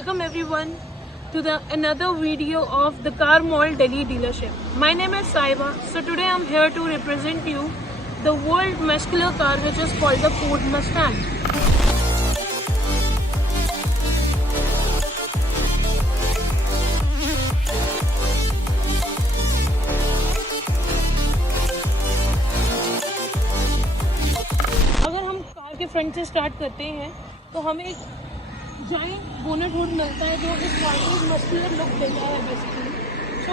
welcome everyone to the another video of the Car Mall Delhi dealership. My name is Saiba. So today I'm here to represent you the world muscular car which is called the Ford Mustang. अगर हम car के front से start करते हैं तो हमें एक giant bonnet hood मिलता है जो इस कार को मस्कुलर लुक देता है बेसिकली।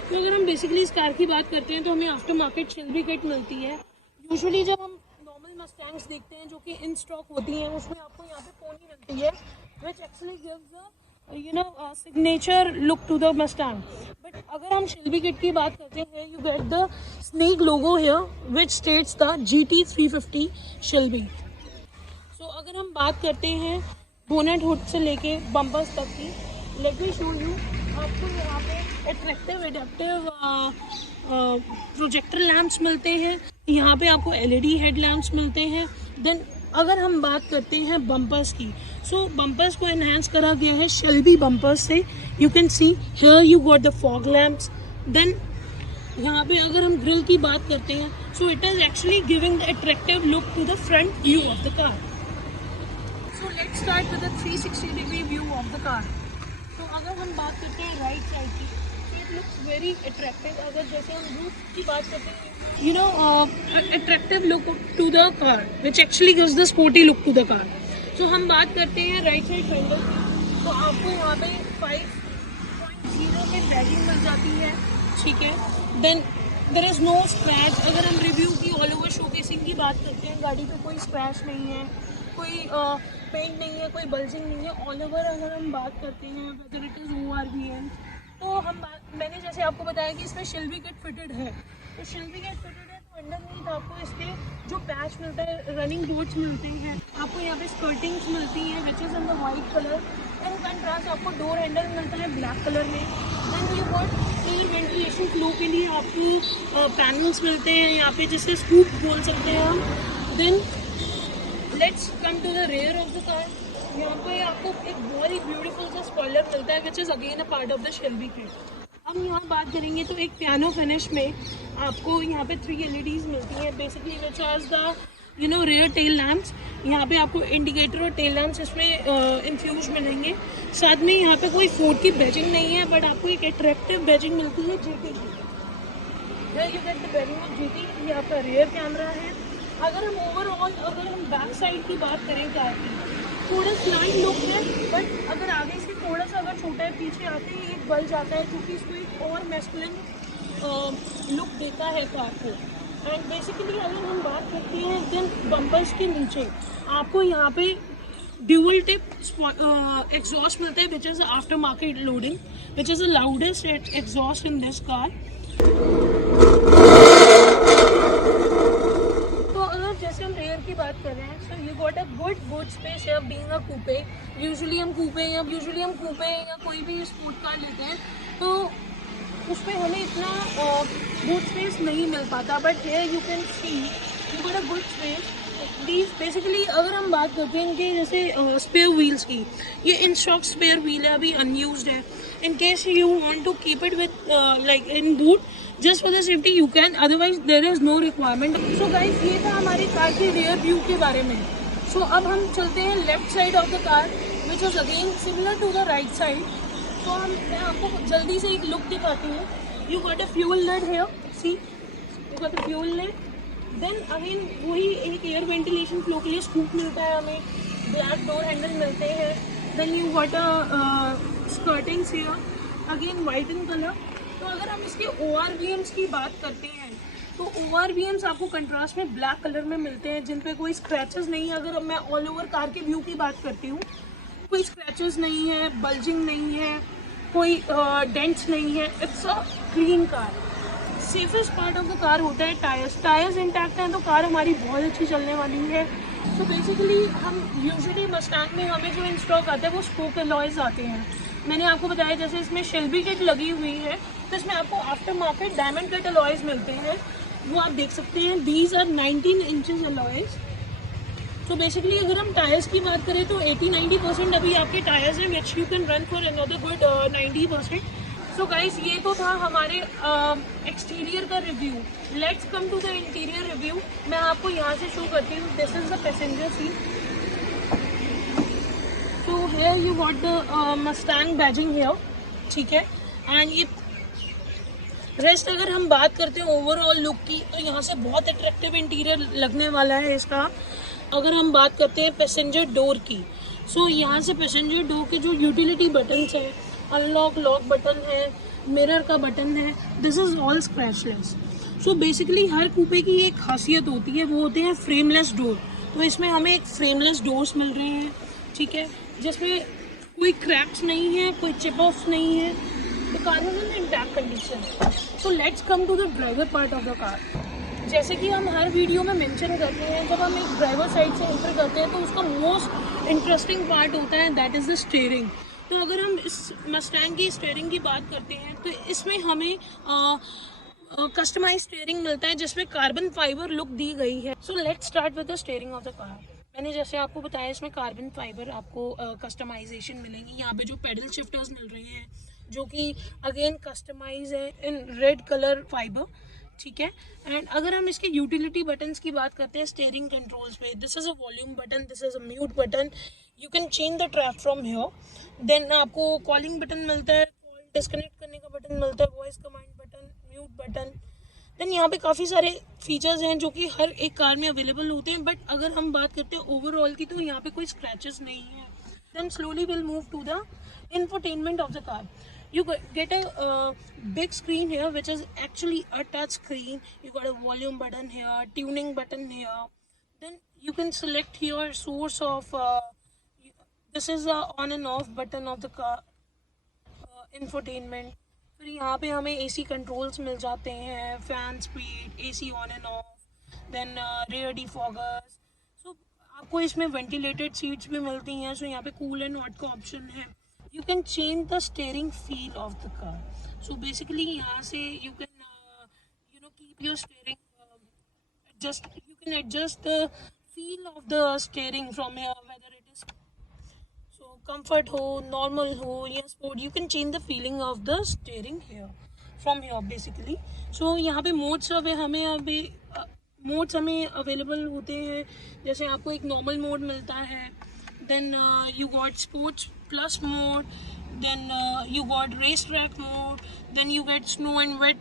तो अगर हम बेसिकली इस कार की बात करते हैं तो हमें आफ्टर मार्केट शेल्बी किट मिलती है। यूजुअली जब हम नॉर्मल मस्टैंग्स देखते हैं जो कि इन स्टॉक होती हैं उसमें आपको यहाँ पे पोनी मिलती है which actually gives a signature look to the Mustang. But अगर हम शेल्बी किट की बात करते हैं you get the snake logo here which states the GT350 Shelby. So अगर हम बात करते हैं बोनेट हुड से लेके बम्पर्स तक की, लेट मी शो यू। आपको यहाँ पे अट्रैक्टिव एडेप्टिव प्रोजेक्टर लैंप्स मिलते हैं, यहाँ पे आपको LED हेड लैंप्स मिलते हैं। देन अगर हम बात करते हैं बम्पर्स की, सो बम्पर्स को एनहांस करा गया है शेल्बी बम्पर्स से। You can see here you got the fog lamps. Then यहाँ पे अगर हम ग्रिल की बात करते हैं so it is actually giving the attractive look to the front view of the car. So let's start with the 360 degree view of the car. तो अगर हम बात करते हैं राइट साइड की, it looks very attractive। अगर जैसे हम रूफ की बात करते हैं, attractive look to the car, which actually gives the sporty look to the car. So हम बात करते हैं राइट साइड फेंडर की, तो आपको यहाँ पे 5.0 में बैगिंग मिल जाती है, ठीक है। Then there is no scratch. अगर हम रिव्यू की ऑल ओवर शोकेसिंग की बात करते हैं, गाड़ी पे कोई स्क्रैच नहीं है, कोई पेंट नहीं है, कोई बल्जिंग नहीं है। ऑल ओवर अगर हम बात करते हैं वेदर इट इज़ ORVN, तो मैंने जैसे आपको बताया कि इसमें शेल्बी किट फिटेड है, तो शेल्बी किट फिटेड है तो अंडरनीथ आपको इसके जो पैच मिलता है, रनिंग बोर्ड्स मिलते हैं, आपको यहाँ पे स्कर्टिंग्स मिलती हैं which is in the white colour. In contrast आपको डोर हैंडल मिलता है ब्लैक कलर में। Then you got air ventilation flow के लिए आपको पैनल्स मिलते हैं यहाँ पे, जिससे स्कूप बोल सकते हैं हम। Then let's come to the rear of the car. यहाँ पे आपको एक बहुत ही ब्यूटीफुल सा स्पॉइलर मिलता है which is again a part of the Shelby kit. हम यहाँ बात करेंगे तो एक पियानो फिनिश में आपको यहाँ पे 3 LEDs मिलती हैं basically which are the rear tail lamps. यहाँ पे आपको इंडिकेटर और टेल लैम्प्स इसमें इन्फ्यूज मिलेंगे। साथ में यहाँ पे कोई फोर्ड की बैजिंग नहीं है, बट आपको एक अट्रैक्टिव बैजिंग मिलती है GT की। You get the badging of GT। ये आपका रेयर कैमरा है। अगर हम ओवरऑल अगर हम बैक साइड की बात करें कार की, थोड़ा स्लाइड लुक है, बट अगर आगे से थोड़ा सा अगर छोटा है, पीछे आते ही एक बल्ज आता है जो कि इसको एक और मैस्कुलिन लुक देता है कार को। एंड बेसिकली अगर हम बात करते हैं देन बम्पर्स के नीचे आपको यहाँ पे ड्यूअल टिप एग्जॉस्ट मिलता है which is after market loading, which is the loudest exhaust in this car. जैसे हम रेयर की बात कर रहे हैं, so you got a good boot space here being a coupe. Usually हम कूपे या कोई भी स्पोर्ट कार लेते हैं तो उसमें हमें इतना बूट स्पेस नहीं मिल पाता, but here you can C you got a good space. Please basically अगर हम बात करते हैं इनके जैसे स्पेयर व्हील्स की, ये इन स्टॉक स्पेयर व्हील है, अभी अनयूज्ड है। In case you want to keep it with like in boot just for the safety you can, otherwise there is no requirement. So guys ये था हमारी car की rear view के बारे में। सो अब हम चलते हैं left side of the car which is again similar to the right side. तो मैं आपको जल्दी से एक लुक दिखाती हूँ। You got a fuel lid here, see you got a fuel lid. Then again वही एक एयर वेंटिलेशन फ्लो के लिए स्कूप मिलता है हमें, ब्लैक डोर हैंडल मिलते हैं। Then you got a skirtings here again white in colour. तो अगर हम इसके ORVMs की बात करते हैं तो ORVMs आपको कंट्रास्ट में ब्लैक कलर में मिलते हैं जिन पे कोई स्क्रैचेस नहीं है। अगर मैं ऑल ओवर कार के व्यू की बात करती हूँ, कोई स्क्रैचेस नहीं है, बल्जिंग नहीं है, कोई डेंट्स नहीं है, it's a clean car. Safest part of the car होता है टायर्स इंटैक्ट हैं तो कार हमारी बहुत अच्छी चलने वाली है। तो बेसिकली हम यूजुअली मस्टैंग में हमें जो इन स्टॉक आता है वो स्पोक अलॉयज आते हैं। मैंने आपको बताया जैसे इसमें शेल्बी किट लगी हुई है तो इसमें आपको after market diamond cut alloys मिलते हैं, वो आप देख सकते हैं। These are 19 inches alloys. So basically अगर हम टायर्स की बात करें तो 80-90% अभी आपके टायर्स हैं which you can run for another good 90%. So guys ये तो था हमारे एक्सटीरियर का review. Let's come to the interior review. मैं आपको यहाँ से शो करती हूँ. This is the passenger seat. So here you got the Mustang badging here. ठीक है. एंड ये रेस्ट अगर हम बात करते हैं ओवरऑल लुक की तो यहाँ से बहुत अट्रैक्टिव इंटीरियर लगने वाला है इसका. अगर हम बात करते हैं पैसेंजर डोर की, सो यहाँ से पैसेंजर डोर के जो यूटिलिटी बटन्स हैं, अनलॉक लॉक बटन है, मिरर का बटन है, this is all scratchless. So basically हर कूपे की एक खासियत होती है, वो होते हैं फ्रेमलेस डोर. तो इसमें हमें एक फ्रेमलेस डोर्स मिल रहे हैं. ठीक है. जिसमें कोई क्रैक्स नहीं है, कोई चिप ऑफ नहीं है. The car is in intact condition. So let's come to the driver part of the car. जैसे कि हम हर वीडियो में मेंशन करते हैं, जब हम एक ड्राइवर साइड से एंटर करते हैं तो उसका मोस्ट इंटरेस्टिंग पार्ट होता है, दैट इज़ द स्टीयरिंग. तो अगर हम इस मस्टैंग की स्टीयरिंग की बात करते हैं तो इसमें हमें कस्टमाइज स्टीयरिंग मिलता है जिसमें कार्बन फाइबर लुक दी गई है. So let's start with the steering of the car. मैंने जैसे आपको बताया इसमें कार्बन फाइबर आपको कस्टमाइजेशन मिलेंगी. यहाँ पे जो पेडल शिफ्टर्स मिल रहे हैं जो कि अगेन कस्टमाइज है इन रेड कलर फाइबर. ठीक है. एंड अगर हम इसके यूटिलिटी बटन्स की बात करते हैं स्टीयरिंग कंट्रोल्स पे, this is a volume button, this is a mute button. You can change the track from here. Then आपको कॉलिंग बटन मिलता है, कॉल डिस्कनेक्ट करने का बटन मिलता है, voice command button, mute button. Then यहाँ पे काफ़ी सारे फीचर्स हैं जो कि हर एक कार में अवेलेबल होते हैं. बट अगर हम बात करते हैं ओवरऑल की तो यहाँ पे कोई स्क्रैचेस नहीं है. Then slowly will move to the infotainment of the car. You get a big screen here which is actually a touch screen. You got a volume button here, tuning button here. Then you can select your source of this is the on and off button of the car infotainment. फिर यहाँ पे हमें AC controls मिल जाते हैं, fan speed, AC on and off, then rear defoggers. So आपको इसमें ventilated seats भी मिलती हैं. सो यहाँ पे कूल एंड हॉट का ऑप्शन है. You can change the steering feel of the car. So basically यहाँ से you can keep your steering you can adjust the feel of the steering from here, whether it is so comfort हो, normal हो या sport. You can change the feeling of the steering here from here basically. So यहाँ पे modes हमें available होते हैं. जैसे आपको एक नॉर्मल मोड मिलता है, then you got sports plus mode, then you got racetrack mode, then you get snow and wet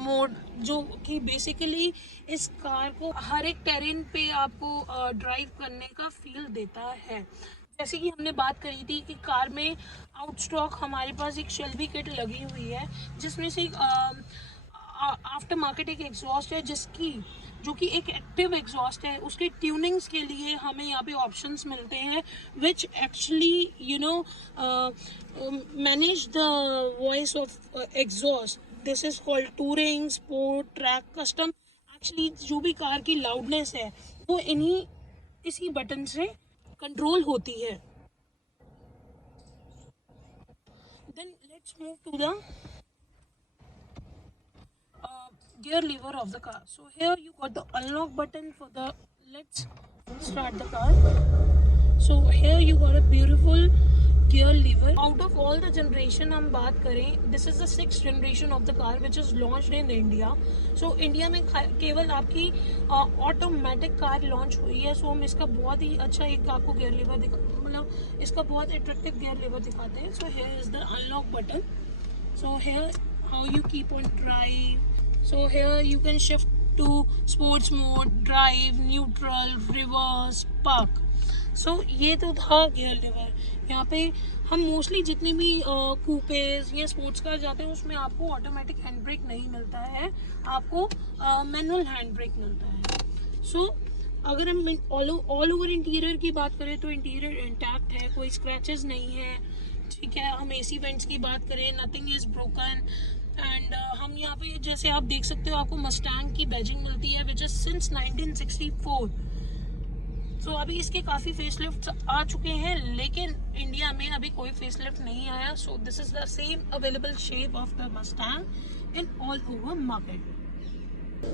mode, जो कि बेसिकली इस कार को हर एक टेरेन पे आपको ड्राइव करने का फील देता है. जैसे कि हमने बात करी थी कि कार में आउट स्टॉक हमारे पास एक शेल्बी किट लगी हुई है जिसमें से आफ्टर मार्केट एक एग्जॉस्ट है जो कि एक एक्टिव एग्जॉस्ट है. उसके ट्यूनिंग्स के लिए हमें यहाँ पे ऑप्शंस मिलते हैं which actually manage the voice of exhaust. This is called touring, sport, track, custom. Actually जो भी कार की लाउडनेस है वो इसी बटन से कंट्रोल होती है. Then let's move to the gear lever of the car. So here you got the unlock button for the, let's start the car. So here you got a beautiful gear lever. Out of all the generation हम बात करें, this is the 6th generation of the car which is launched in India. So India में केवल आपकी automatic car launch हुई है. So हम इसका बहुत ही अच्छा एक आपको gear lever मतलब इसका बहुत attractive gear lever दिखाते हैं. So here is the unlock button. So here how you keep on drive. So here you can shift to sports mode, drive, neutral, reverse, park. So ये तो था gear lever. यहाँ पे हम mostly जितनी भी कूपेज या स्पोर्ट्स कार जाते हैं उसमें आपको ऑटोमेटिक हैंड ब्रेक नहीं मिलता है, आपको मैनुअल हैंड ब्रेक मिलता है. सो अगर हम ऑल ओवर इंटीरियर की बात करें तो इंटीरियर इंटैक्ट है, कोई स्क्रैचेस नहीं है. ठीक है. हम AC वेंट्स की बात करें, नथिंग इज़ ब्रोकन. एंड हम यहाँ पे जैसे आप देख सकते हो आपको मस्टैंग की बैजिंग मिलती है विच इज सिंस 1964. सो अभी इसके काफ़ी फेसलिफ्ट आ चुके हैं लेकिन इंडिया में अभी कोई फेसलिफ्ट नहीं आया. So this is the same available shape of the Mustang in all over market.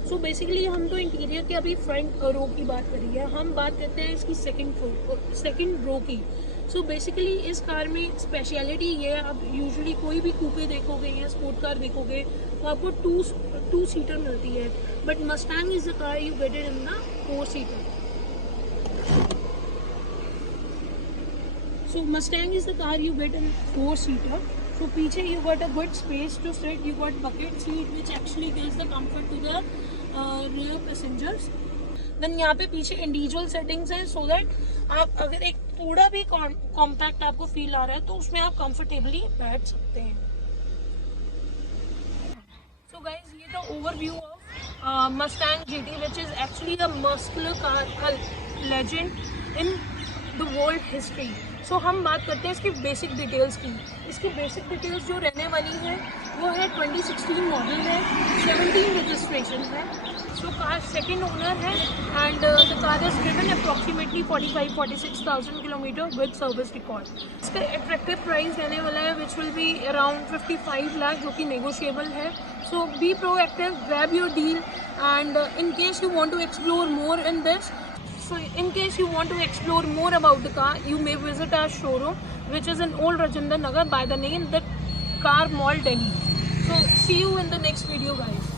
So basically हम तो इंटीरियर के अभी फ्रंट रो की बात करी है, हम बात करते हैं इसकी सेकंड रो की। सो बेसिकली इस कार में स्पेशलिटी ये है, आप यूजुअली कोई भी कूपे देखोगे या स्पोर्ट कार देखोगे तो आपको टू सीटर मिलती है, but Mustang is the car you get it in the 4 seater. So Mustang is the car you get in 4-seater. So पीछे you got a good space to sit. You got bucket seat which actually gives the comfort to the rear passengers. Then यहाँ पे पीछे individual settings हैं so that आप अगर एक थोड़ा भी compact आपको feel आ रहा है तो उसमें आप comfortably बैठ सकते हैं। So guys, ये तो overview of Mustang GT which is actually a muscular car, a legend in the world history. सो हम बात करते हैं इसकी बेसिक डिटेल्स की। इसकी बेसिक डिटेल्स जो रहने वाली है वो है 2016 मॉडल है, 17 रजिस्ट्रेशन है। सो कार सेकंड ओनर है and the car is driven approximately 45-46,000 kilometre with service record. इसका अट्रैक्टिव प्राइस रहने वाला है which will be around 55 lakh, जो कि नेगोशिएबल है। So be proactive, grab your deal and in case you want to explore more in this, so in case you want to explore more about the car, you may visit our showroom which is in Old Rajendra Nagar by the name the Car Mall, Delhi. So see you in the next video guys.